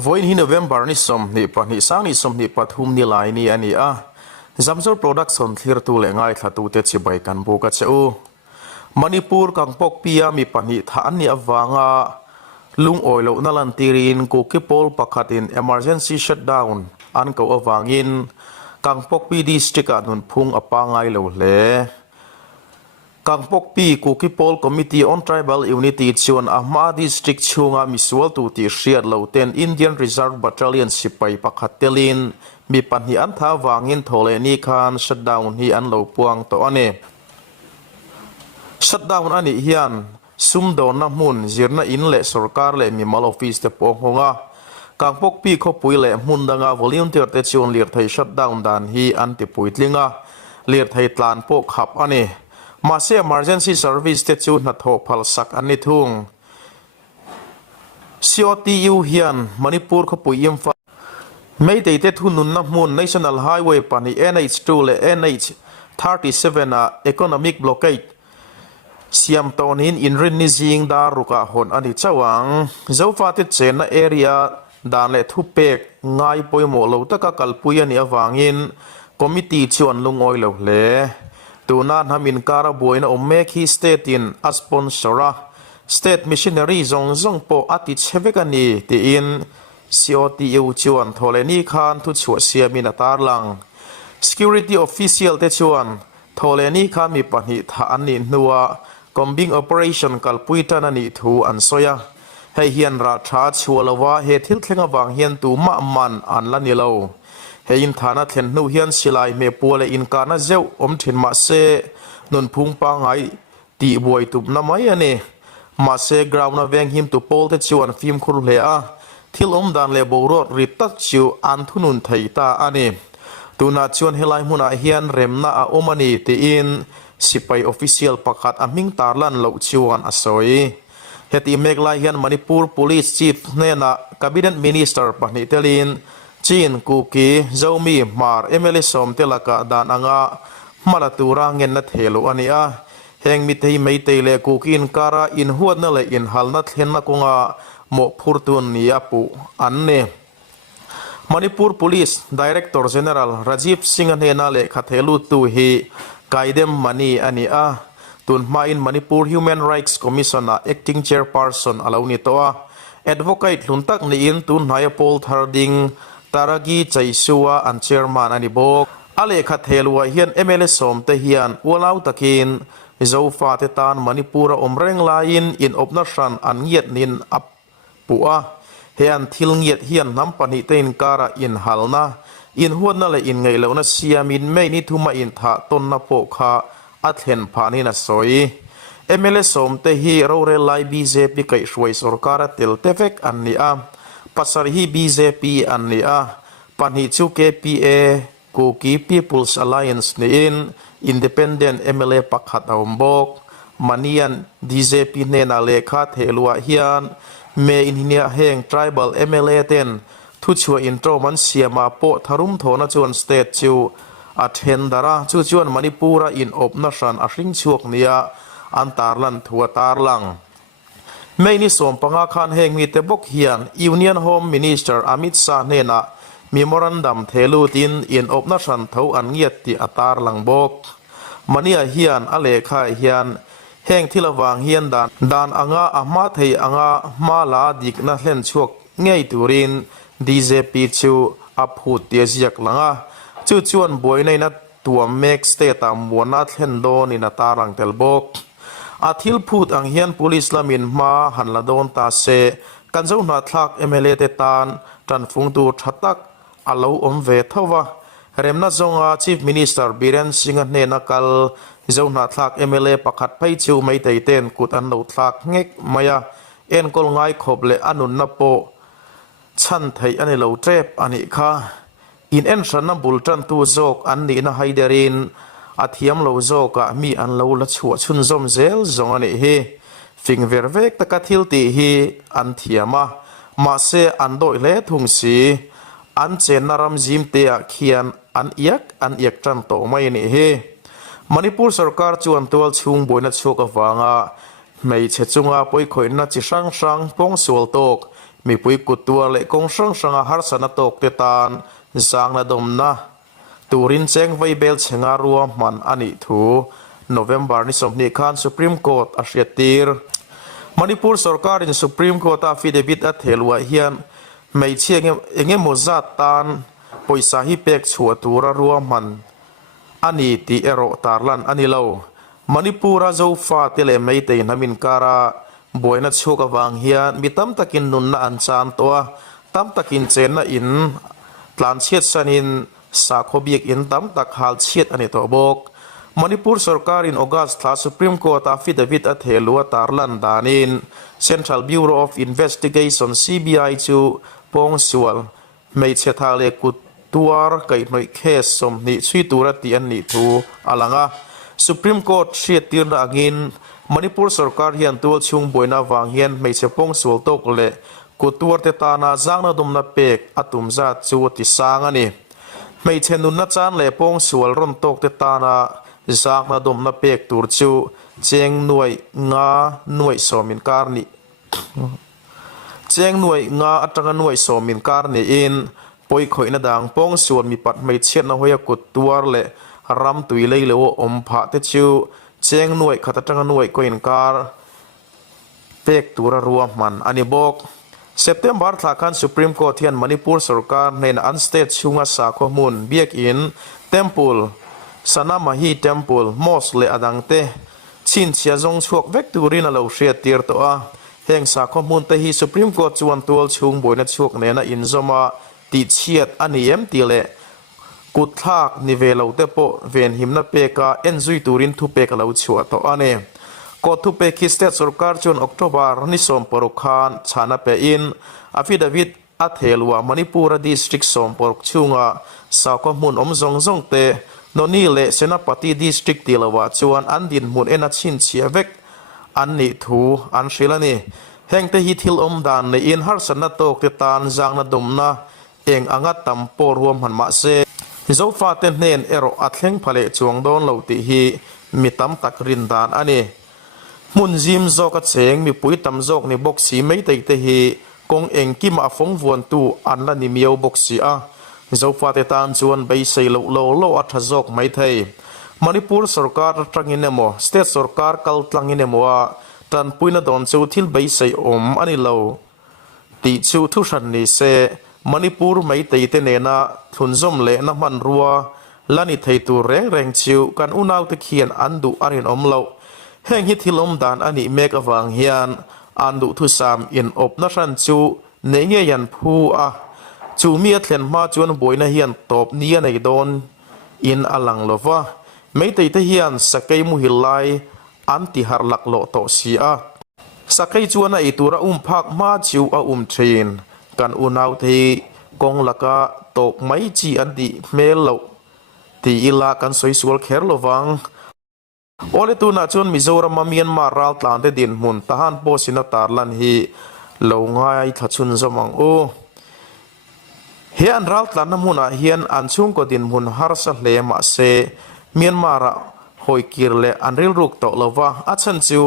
voin hi November ni som ni pa ni sang ni som ni pathum ni lai ni ani a zamzor production thlîr tu le ngai thatu te chi bai kan bu ka cheu Manipur kangpok pia mi pani tha an ni awanga lung oilo nalan tirin ku ki pol pakhatin emergency shutdown an ko awangin kangpok pi district anun phung apa ngai lo hle kangpok pi ku ki pol committee on tribal unity chuan ahma district chunga misual tu ti hriat lo ten Indian Reserve Battalion sipai pakhat telin mi pani an tha wangin thole ni khan shutdown hi an lo puang to ane shutdown ani hian sumdo na mun zirna in le sarkar le mimal office te po honga kangpok pi kho pui le mun danga volunteer te chuan lir thai shutdown dan hi an ti puitlinga lir thai tlan po khap ani ma se emergency service te chu na tho phal sak ani thung COTU hian Manipur kho pui im fa mei te te thunun na mun national highway pani NH2 le NH37 a economic blockade siam tonin inrin ni jing da ruka hon ani chawang zofa te chen na area dan le thupek ngai poimo lo taka kalpui ani awangin committee chuan lungoi lo hle tuna hamin kara boina omme khi state in a sponsora state missionary zong po ati chhevekani ti in COTU chuan tholeni khan thu chhu siamin atar lang security official te chuan tholeni kha mi pani tha ani nuwa combing operation kalpuitan ani thu an soya hei hian ra tha chualawa he thil thlenga wang hian tu ma man an la ni lo hein thana thlen nu hian silai me pole in kana zeu om thin ma se nun phung pa ngai ti boi tup na mai ani ma se ground na veng him tu pol te chuan film khur le a thil dan le borot ri tak chu an thunun thei ta ani tuna chuan helai hmuna hian remna a omani ti in sipai official pakhat aming tarlan lo chuan asoi heti meglai hian Manipur police chief nena cabinet minister pani telin chin kuki zomi mar MLA som telaka dan anga malatura ngen na thelu ani a heng mi thei mei tele kukin kara in huat na le in halna thlenna kunga mo phurtun ni apu anne Manipur Police Director General Rajiv Singh nena le khathelu tu hi kaidem mani ani a tun ma in Manipur Human Rights Commissioner acting chairperson alauni toa advocate luntak ni in tun haya pol tharding taragi chaisua an chairman ani bok ale khathelua hian MLA som te hian walau takin zofa te tan Manipur omreng lain in opnashan an yet nin ap puwa hian thil ngiat hian nampani tein kara in halna in huadna le in ngei lona siamin mei ni thuma in tha tonna po kha athlen phani na soi MLA som te hi rore lai BJP kai shwai sarkara tel tevek an ni a pasar hi BJP an ni a pani chu KPA Kuki People's Alliance ni in independent MLA pakhat aumbok manian DJP ne na lekha thelua hian me in hinia heng tribal MLA ten thu chua intro man siama po tharum thona chuan state chu athen dara chu chuan Manipura in opna ran a hring chuak nia an tarlan thua tarlang mei ni som panga khan heng mi te bok hian Union Home Minister Amit Shah nena memorandum thelu tin in opna ran tho an ngiat ti atar lang bok mania hian alekha hian heng thilawang hian dan anga ahma thei anga mala dikna hlen chuak ngei turin DJP chu aphut tiasiak langa chu chuan boinai na tuam mek state amwana thlen don in atarang telbok athil phut ang hian police lamin ma hanla don ta se kanzo na thlak MLA te tan tanfung tu thatak alo omve thowa remna zonga chief minister Biren Singh ne nakal zona thlak MLA pakhat phai chu mai teiten kut an lo thlak ngek maya en kol ngai khoble anun na po chan thei ani lo trep ani kha in en shana bultan tu zok an ni na haiderin athiam lo zoka mi an lo la chua chun zom zel zong ani he fingver vek takathil ti hi an thiama ma se an doi le thung si an chen naram jim te a khian an iak tan to mai ni he Manipur sarkar chuan tual chung boina chuk awanga mei che chunga poi khoina chi sang pong sual tok มีปุยกุดตัวเละกงช่างช่างหารสนตกเตตานจางนาดมนะตูรินเจงไวเบลเชงารัวมันอันนี้ถูโนเวมบาร์นิสมนิคานสุพรีมโคร์ตอาเซียตีร์มณิปุรสรการอินสุพรีมโคร์ตอาฟิเดบิดอัตเฮลวะเฮียนไม่เชี่ยงเองโมซาตานปอยสาฮิเปกชัวตูระรัวมันอันนี้ตีเอโรตาร์ลันอันนี้เรามณิปุระเจ้าฟ้าเตเลไม่เตยนามินการาบวยนัดชัวกวางเฮียนมีตั้มตะกินนุนนาอันจานตัวตั้มตะกินเจนนาอินตลานเชียดสันินสาขบีกอินตั้มตะขาวเชียดอันนี้ตัวบกมณิปุรสรการอินออกัสทาสุพรีมโคร์ตอาฟิเดวิดอัตเฮลัวตาร์ลันดานิน Central Bureau of Investigation CBI จูปงสวลไม่เชทาเลกุตัวไก่หน่วยเคสสมนิช่วยตัวตีอันนี้ทูอลังอ่ะ Supreme Court เชียดตีระกินมณิปุรสรการเฮียนตัวชุงบวยนาวางเฮียนไม่เชปงสวลตกเละกุตัวเตตานาจางนาดมนาเปกอตุมซาจูติสางอันนี้ไม่เชนุนนาจานเละปงสวลร่นตกเตตานาจางนาดมนาเปกตูร์จูเจงหน่วยงาหน่วยสมินการนี่เจงหน่วยงาอัตราหน่วยสมินการนี่อินปอยข่อยนาดังปงสวลมีปัดไม่เชียนนาหัวกุตัวเละรำตุยเลยเลวอมพะเตจูเจงหน่วยขัดตระหน่วยก็อินการเปกตัวรัวมันอันนี้บอกเซปเทมเบอร์ทากันสุพรีมโคร์ทเทียนมณิปุรสรการในอันสเตทชุงอาสาข้อมูลเบียกอินเทมพุลสนามฮีเทมพุลมอสเลอดังเตชินเชียจงชวกเวกตูรินาเลวเชียตีร์ตัวแห่งสาข้อมูลแต่ฮีสุพรีมโคร์ทจวนตัวชุงบวยนัดชวกเนนะอินซอมาติดเชียดอันนี้เอ็มตีเลกุดทักนิเวลเอาเตโปเวนหิมนาเปกาเอ็นซุยตูรินทุเปกเลวชัวตัวอันนี้กอทุเปคิสเตสรการจนออกโทบาร์นิสมปรุขานชานาเปอินอฟิดาวิดอัตเฮลวามณิปุระดิสตริกสมปรุกชุงอาสาวข้อมูลอมซงเตนนี่เลเซนาปฏิดิสตริกติลวาจวนอันดินมุนเอนัชินเชียเวกอันนี้ทูอันศิลานีแห่งเตหิทิลอมดานในอินฮาร์สนาโตกตานจางนาดมนาเองอังัดตัมปรวมหันมาเซโจฟาเตนเนนเอโรอัตเฮงพเลจวงโดนเหล่าติฮีมีตัมตักรินดานอันนี้มุนจิมโจกัดเสงมีปุยตัมโจกในบกสีไม่เตยเตฮีกงเองกิมาฟงวนตูอันละนิมียวบกสีอาโจฟาเตตานจวนไปใส่โลอัฐโจกไม่เทยมณิปุรสรการตรังอินเนโมสเตทสรการกัลตรังอินเนโมว่าตันปุยนาดอนจูทิลไปใส่อมอันนี้เราติจูทุชันนิเซมณิปุรไม่เตยเตเนนะทุนจมเลนะมันรัวลันิเทยตูแรงชิวกันอุณาวตะเคียนอันดุอารินอมเราแห่งฮิตทิลมดานอันนี้เมกวังเฮียนอันดุทุสามอินอบนัชันจูเนเงียันผู้อะจูมีอัตเลนมาจวนบวยนะเฮียนตบเนียในโดนอินอลังโลวะไม่เตยเฮียนสกายมุฮิลไลอันติฮาร์ลักโลโตสีอะสกายจวนไอตัวระพักมาจิวอาเทรนกันอุณาวทีกงลักะตบไม่จีอันดิเมลโลตีอิลากันสวยสวลเคร์โลวังโอเลตุนาจวนมิโซรามาเมียนมารัลตานเตดินมุนตาฮันโปสินาตาร์ลันฮีโลงายทัชุนสมังโอเฮียนรัลตานน้ำมุนเฮียนอันชุงกดินมุนฮาร์สัลเลมาเซเมียนมาระหอยกิรเลอันริลรุกโตลวะอัชันจิว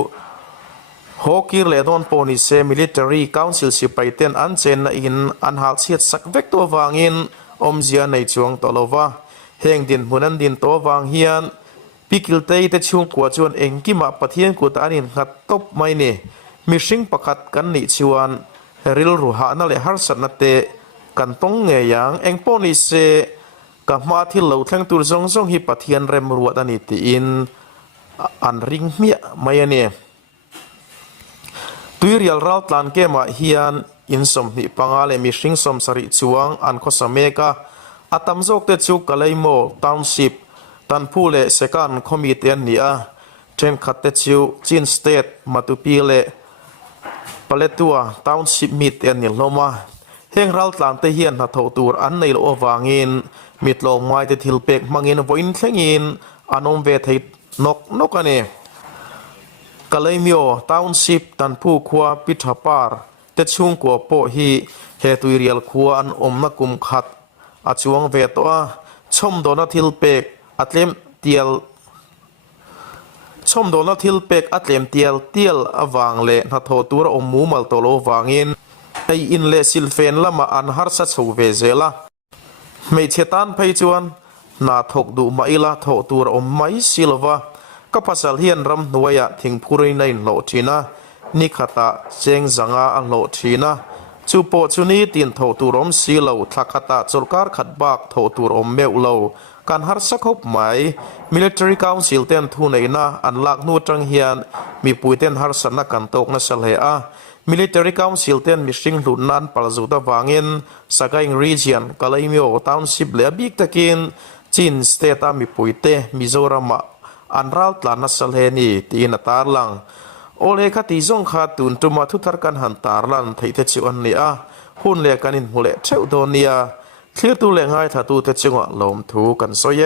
ฮอกิรเลดอนโปนิเซมิลิเตอรี่คาวน์ซิลสิไปเต็นอันเจนอินอันฮัลเซียสักเวกตัววางอินอมเจียในจวงโตลวะแห่งดินมุนันดินตัววางเฮียนพิกิลเตยแต่ช่วงกว่าจวนเองกิมาปะเทียนกูตานินขัดตบไม่เนี่ยมีสิ่งประคัดกันนิชวนริลรูหานั่นแหละฮาร์สันนัตเตกันต้องเงียงเองปนิเซกับมาที่เหล่าทั้งตัวซงฮิปะเทียนเรมรัวตันิติอินอันริงเมียไม่เนี่ยตุยเรียลรัลตันเกมาเฮียนอินสมนิปังอาเลมีสิ่งสมสริจวงอันโคสเมกาอาตัมโจกเตจุกะเลยโมทาวน์ชิปตันผู้เล่เสกันคอมมิเตียนเนี่ยเทรนขัดเตจิวจินสเตทมาตุปีเล่ปเลตัวทาวน์ชิปมิเตียนเนี่ยลงมาเฮงรัลตันเตเฮียนหัดเอาตัวอันในโลวางินมิดลงไม้เตทิลเปกมังอินวินเทงินอันอมเวทนกอันนี้กะเลยมิโอทาวน์ชิปตันผู้ขวาปิดปาร์เตชุงกัวโปฮีเฮตุยเรียลขวาอันอมนักกุมขัดอาจวงเวตัวชมโดนทิลเปกอัตเลมเตียลชมโดนทิลเปกอัตเลมเตียลอวางเละนัทโทตัวอมมูมัลโตโลวางอิน ไออินเลสิลเฟนละมาอันฮาร์สัตสูเวเซละไม่เชตันไปจวนนาทกดูมาอิละทกตัวอมไม่สิลวะก็ภาษาเฮียนรำนวยะถึงผู้ริในโลทีนะนิขตาเจงจังอาโลทีนะจูโปจูนี้ตินทกตัวอมสิลวทักตาจุลการขัดบักทกตัวอมเมวลวการฮาร์สักบไหม military council เต้นทุนในนะอันลักนูจังเฮียนมีปุยเต้นฮาร์สันนักกันตกนัสเลอะmilitary council เต้นมิสิงหลุนนันปัลจุดวางินสกายน์ region กาลายมิโอ township เลบิกตะกินจีน state มีปุยเตมิโซรามอันรัลตลานัสเลนีตีนตาร์ลังโอเลขัดที่จงขาดตุนจุมาทุตรกันหันตาร์ลันไทยเทชิวันเนียหุ่นเลกันินมุเลเชวโดเนียเคลียร์ตัวเลงไงถ้าตัวเทชิงวะลมถูกันโซเย